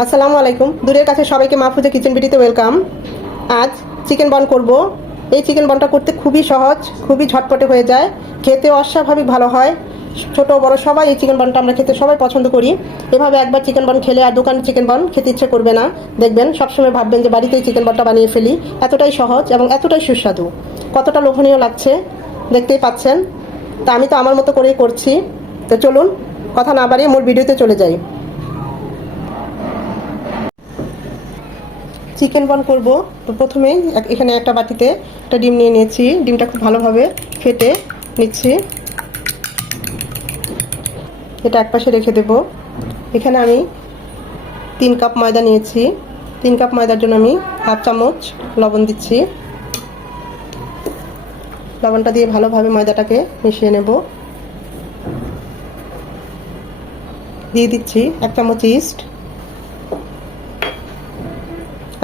আসসালামু আলাইকুম। দূরের কাছে সবাইকে মা মাহফুজা কিচেন বিটিতে ওয়েলকাম। আজ চিকেন বন করব। এই চিকেন বনটা করতে খুবই সহজ, খুবই ঝটপটে হয়ে যায়। খেতে অস্বাভাবিক ভালো হয়। ছোট বড় সবাই এই চিকেন বনটা আমরা খেতে সবাই পছন্দ করি। এভাবে একবার চিকেন বন খেলে আর দোকানের চিকেন বন খেতে ইচ্ছে করবে না। দেখবেন, সবসময় ভাববেন যে বাড়িতেই চিকেন বনটা বানিয়ে ফেলি। এতটাই সহজ এবং এতটাই সুস্বাদু। কতটা লোভনীয় লাগছে দেখতেই পাচ্ছেন। তা আমি তো আমার মতো করেই করছি। তো চলুন, কথা না বাড়িয়ে মূল ভিডিওতে চলে যাই। চিকেন বন করব। তো প্রথমেই এক- এখানে একটা বাটিতে একটা ডিম নিয়ে নিয়েছি। ডিমটা খুব ভালোভাবে ফেটে নিচ্ছি। এটা একপাশে রেখে দেব। এখানে আমি তিন কাপ ময়দা নিয়েছি। তিন কাপ ময়দার জন্য আমি হাফ চামচ লবণ দিচ্ছি। লবণটা দিয়ে ভালোভাবে ময়দাটাকে মিশিয়ে নেব। দিয়ে দিচ্ছি এক চামচ ইস্ট।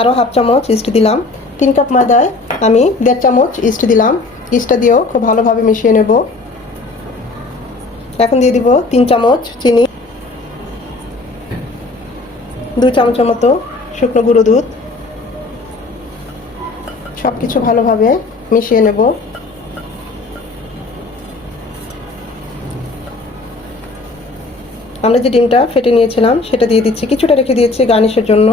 আরও হাফ চামচ ইস্ট দিলাম। তিন কাপ ময়দায় আমি দেড় চামচ ইস্ট দিলাম। ইস্টটা দিয়েও খুব ভালোভাবে মিশিয়ে নেব। এখন দিয়ে দিব তিন চামচ চিনি। দুই চামচের মতো শুকনো গুঁড়ো দুধ। সব কিছু ভালোভাবে মিশিয়ে নেব। আমরা যে ডিমটা ফেটে নিয়েছিলাম, সেটা দিয়ে দিচ্ছি। কিছুটা রেখে দিয়েছি গার্নিশের জন্য।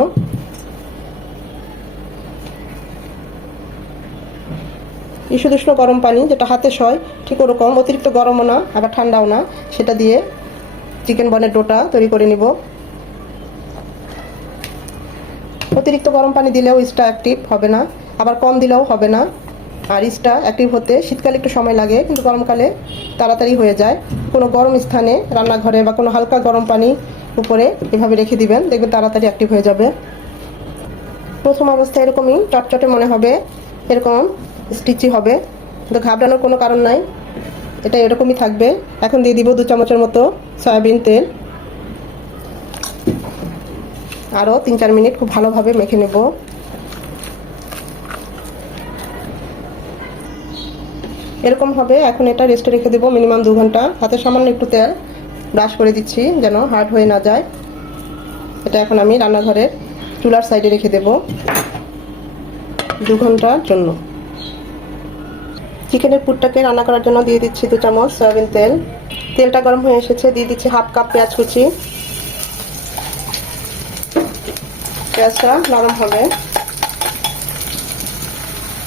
ঈষদুষ্ণ গরম পানি, যেটা হাতে সয়, ঠিক ওরকম। অতিরিক্ত গরমও না, আবার ঠান্ডাও না। সেটা দিয়ে চিকেন বনের ডোটা তৈরি করে নিব। অতিরিক্ত গরম পানি দিলেও ইস্টা অ্যাক্টিভ হবে না। আবার কম দিলেও হবে না। আর ইস্টা অ্যাক্টিভ হতে শীতকালে একটু সময় লাগে, কিন্তু গরমকালে তাড়াতাড়ি হয়ে যায়। কোনো গরম স্থানে, রান্নাঘরে বা কোনো হালকা গরম পানি উপরে এভাবে রেখে দিবেন, দেখবেন তাড়াতাড়ি অ্যাক্টিভ হয়ে যাবে। প্রথম অবস্থায় এরকমই চটচটে মনে হবে। এরকম স্টিচি হবে। কিন্তু ঘাবড়ানোর কোনো কারণ নাই। এটা এরকমই থাকবে। এখন দিয়ে দিব দু চামচের মতো সয়াবিন তেল। আরও তিন চার মিনিট খুব ভালোভাবে মেখে নেব। এরকম হবে। এখন এটা রেস্টে রেখে দেবো মিনিমাম দু ঘণ্টা। হাতে সামান্য একটু তেল ব্রাশ করে দিচ্ছি যেন হার্ড হয়ে না যায়। এটা এখন আমি রান্নাঘরের চুলার সাইডে রেখে দেব। দু ঘণ্টার জন্য। চিকেনের পুরটাকে রান্না করার জন্য দিয়ে দিচ্ছি দু চামচ সয়াবিন তেল। তেলটা গরম হয়ে এসেছে, দিয়ে দিচ্ছি হাফ কাপ পেঁয়াজ কুচি। পেঁয়াজটা নরম হবে।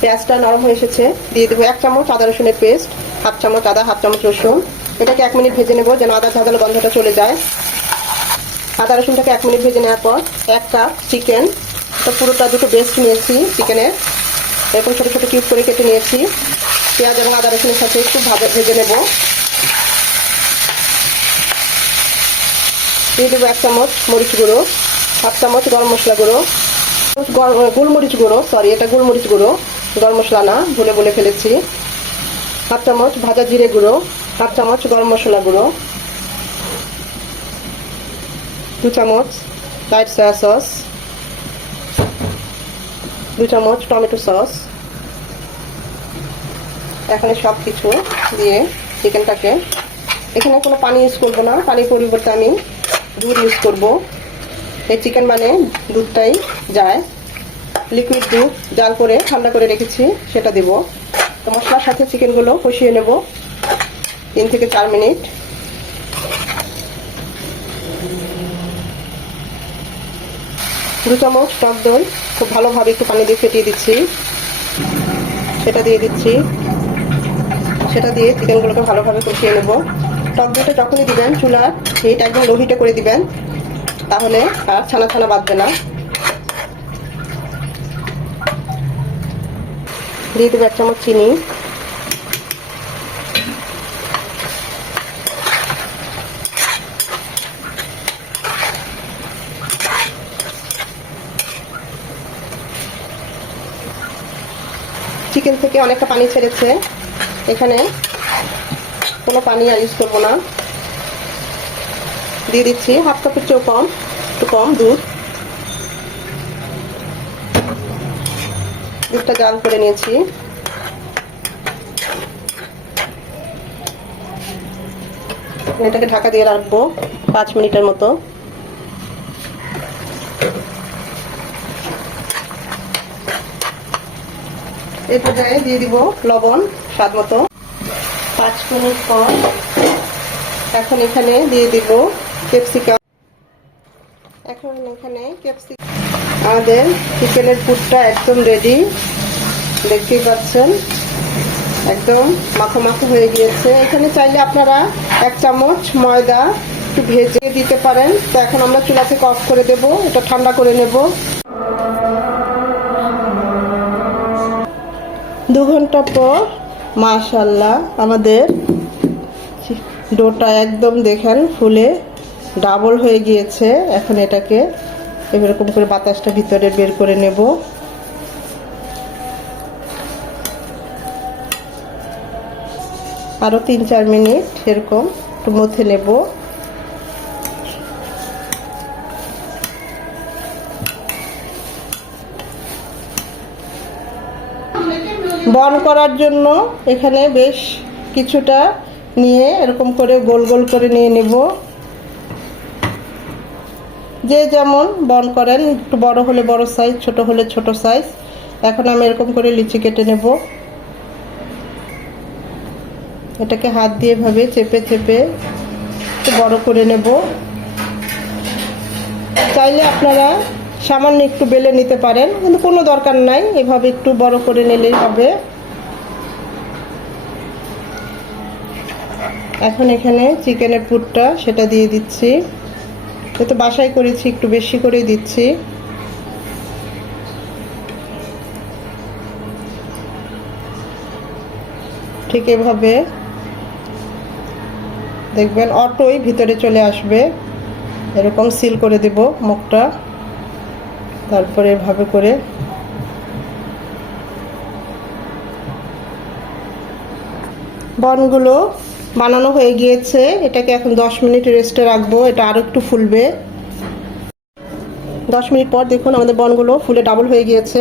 পেঁয়াজটা নরম হয়ে এসেছে, দিয়ে দেবো এক চামচ আদা রসুনের পেস্ট, হাফ চামচ আদা, হাফ চামচ রসুন। এটাকে এক মিনিট ভেজে নেব যেন আদা ঝাঁঝালো গন্ধটা চলে যায়। আদা রসুনটাকে এক মিনিট ভেজে নেওয়ার পর এক কাপ চিকেন। তো পুরোটা দুটো বেস্ট নিয়েছি চিকেনের। এরকম ছোটো ছোটো কিউব করে কেটে নিয়েছি। পেঁয়াজ এবং আদা রসুনের সাথে একটু ভেজে নেব। দিয়ে দেবো এক চামচ মরিচ গুঁড়ো, হাফ চামচ গরম মশলা গুঁড়ো গোলমরিচ গুঁড়ো সরি এটা গোলমরিচ গুঁড়ো, গরম মশলা না, ভুলে বলে ফেলেছি। হাফ চামচ ভাজা জিরে গুঁড়ো, হাফ চামচ গরম মশলা গুঁড়ো, দু চামচ লাইট সয়া সস দু চামচ টমেটো সস এখানে সব কিছু দিয়ে চিকেনটাকে। এখানে কোনো পানি ইউজ করব না। পানির পরিবর্তে আমি দুধ ইউজ করব। এই চিকেন মানে দুধটাই যায়। লিকুইড দুধ জাল করে ঠান্ডা করে রেখেছি, সেটা দেব। তো মশলার সাথে চিকেনগুলো কষিয়ে নেব। তিন থেকে চার মিনিট। দু চামচ টক দই। খুব ভালোভাবে একটু পানি দিয়ে ফেটিয়ে দিচ্ছি। সেটা দিয়ে দিচ্ছি। সেটা দিয়ে চিকেনগুলোকে ভালোভাবে কষিয়ে নেব। টক দইটা যখনই দিবেন, চুলার হিট একদম লো হিটে করে দিবেন, তাহলে আর ছানা ছানা বাঁধবে না। দিয়ে দেবো এক চামচ চিনি। চিকেন থেকে অনেকটা পানি ছেড়েছে। এখানে কোনো পানি আর ইউজ করব না। দিয়ে দিচ্ছি হাফ কাপের চেয়েও কম, একটু কম দুধ। দুধটা জাল করে নিয়েছি। এটাকে ঢাকা দিয়ে রাখব পাঁচ মিনিটের মতো। এই পর্যায়ে দিয়ে দিব লবণ। স্বাদ মতো। পাঁচ মিনিট পর এখন এখানে দিয়ে দিব ক্যাপসিকাম। এখন এখানে ক্যাপসিকাম। আমাদের চিকেনের পুরটা একদম রেডি দেখতেই পাচ্ছেন, একদম মাখো মাখো হয়ে গিয়েছে। এখানে চাইলে আপনারা এক চামচ ময়দা একটু ভেজে দিতে পারেন। তো এখন আমরা চুলা থেকে অফ করে দেব, এটা ঠান্ডা করে নেব। দু ঘণ্টা পর মাশাল্লাহ, আমাদের ডোটা একদম দেখেন ফুলে ডাবল হয়ে গিয়েছে। এখন এটাকে এরকম করে বাতাসটা ভিতরে বের করে নেব। আরও তিন চার মিনিট এরকম একটু মথে নেব। বন করার জন্য এখানে বেশ কিছুটা নিয়ে এরকম করে গোল গোল করে নিয়ে নেব। যে যেমন বন করেন, একটু বড় হলে বড় সাইজ ছোট হলে ছোট সাইজ এখন আমি এরকম করে লিচি কেটে নেব। এটাকে হাত দিয়ে ভাবে চেপে চেপে একটু বড় করে নেব। চাইলে আপনারা সামান্য একটু বেলে নিতে পারেন, কিন্তু কোনো দরকার নাই, এভাবে একটু বড় করে নিলেই হবে। এখন এখানে চিকেনের পুরটা সেটা দিয়ে দিচ্ছি। তো বাসায় করেছি, একটু বেশি করেই দিচ্ছি। ঠিক এভাবে। দেখবেন অটোই ভিতরে চলে আসবে। এরকম সিল করে দেব মুখটা। তারপরে এভাবে করে বনগুলো বানানো হয়ে গিয়েছে। এটাকে এখন দশ মিনিট রেস্টে রাখব। এটা আরও একটু ফুলবে। দশ মিনিট পর দেখুন আমাদের বনগুলো ফুলে ডাবল হয়ে গিয়েছে।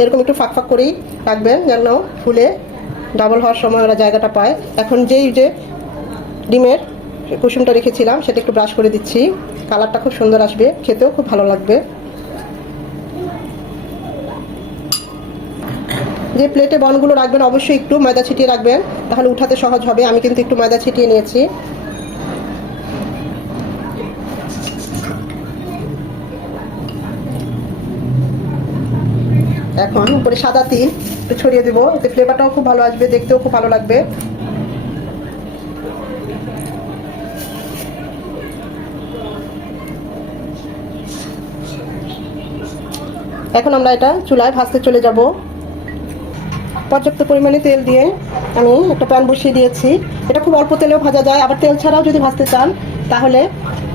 এরকম একটু ফাঁক ফাঁক করেই রাখবেন যেন ফুলে ডাবল হওয়ার সময় ওরা জায়গাটা পায়। এখন যেই যে ডিমের কুসুমটা রেখেছিলাম, সেটা একটু ব্রাশ করে দিচ্ছি। কালারটা খুব সুন্দর আসবে। খেতেও খুব ভালো লাগবে। যে প্লেটে বনগুলো রাখবেন, অবশ্যই একটু ময়দা ছিটিয়ে রাখবেন। তাহলে উঠাতে সহজ হবে। আমি কিন্তু একটু ময়দা ছিটিয়ে নিয়েছি। এখন উপরে সাদা তিল একটু ছড়িয়ে দেবো। এতে ফ্লেভারটাও খুব ভালো আসবে, দেখতেও খুব ভালো লাগবে। এখন আমরা এটা চুলায় ভাজতে চলে যাব। পর্যাপ্ত পরিমাণে তেল দিয়ে আমি একটা প্যান বসিয়ে দিয়েছি। এটা খুব অল্প তেলেও ভাজা যায়, আবার তেল ছাড়াও যদি ভাজতে চান, তাহলে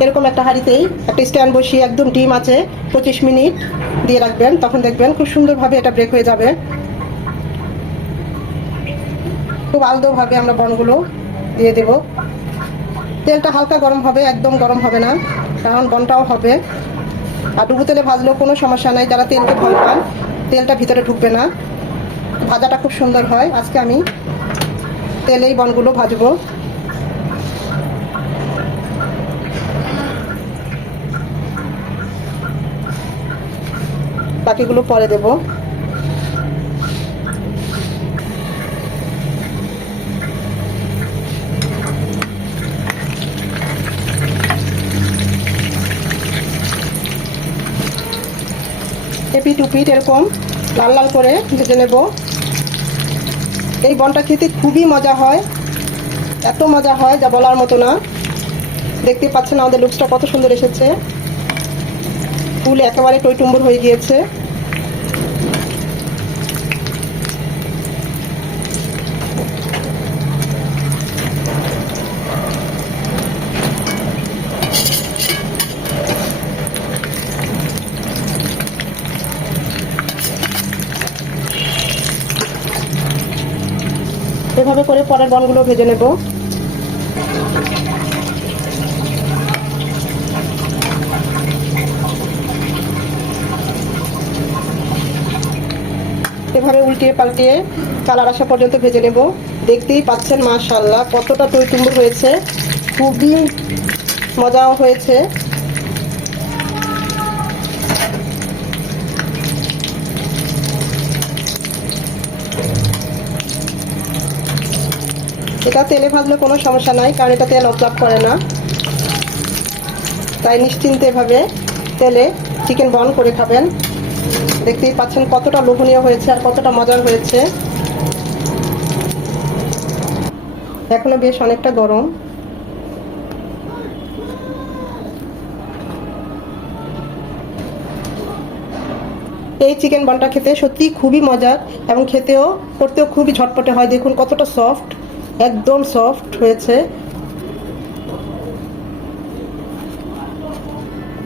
এরকম একটা হাঁড়িতেই একটা স্ট্যান্ড বসিয়ে একদম ডিম আছে, পঁচিশ মিনিট দিয়ে রাখবেন, তখন দেখবেন খুব সুন্দরভাবে এটা ব্রেক হয়ে যাবে। খুব আলদোভাবে আমরা বনগুলো দিয়ে দেব। তেলটা হালকা গরম হবে, একদম গরম হবে না, কারণ বনটাও হবে। আর ডুবু তেলে ভাজলেও কোনো সমস্যা নাই, যারা তেলকে ভয় পান, তেলটা ভিতরে ঢুকবে না। ভাজাটা খুব সুন্দর হয়। আজকে আমি তেলেই বনগুলো ভাজবো। বাকিগুলো পরে দেব। এপিট উপিট এরকম লাল লাল করে ভেজে নেব। এই বনটা খেতে খুবই মজা হয়। এত মজা হয় যা বলার মতো না। দেখতে পাচ্ছেন আমাদের লুকসটা কত সুন্দর এসেছে। ফুল একেবারে টইটুম্বুর হয়ে গিয়েছে। এভাবে করে পরের বনগুলো ভেজে নেব। এভাবে উল্টিয়ে পাল্টিয়ে কালার আসা পর্যন্ত ভেজে নেব। দেখতেই পাচ্ছেন মাশাল্লাহ কতটা টইটুম্বুর হয়েছে। খুবই মজাও হয়েছে। এটা তেলে ভাজলে কোনো সমস্যা নাই, কারণ এটা তেল অবজার্ভ করে না। তাই নিশ্চিন্তে এভাবে তেলে চিকেন বন করে খাবেন। দেখতেই পাচ্ছেন কতটা লোভনীয় হয়েছে আর কতটা মজার হয়েছে। এখনও বেশ অনেকটা গরম। এই চিকেন বনটা খেতে সত্যি খুবই মজার এবং খেতেও, করতেও খুবই ঝটপটে হয়। দেখুন কতটা সফট একদম সফট হয়েছে।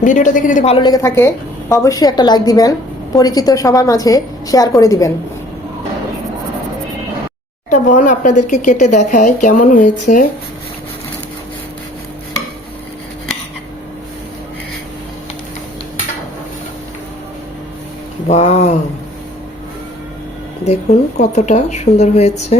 ভিডিওটা দেখে যদি ভালো লেগে থাকে, অবশ্যই একটা লাইক দিবেন। পরিচিত সবার মাঝে শেয়ার করে দিবেন। একটা বন আপনাদেরকে কেটে দেখায় কেমন হয়েছে। দেখুন কতটা সুন্দর হয়েছে।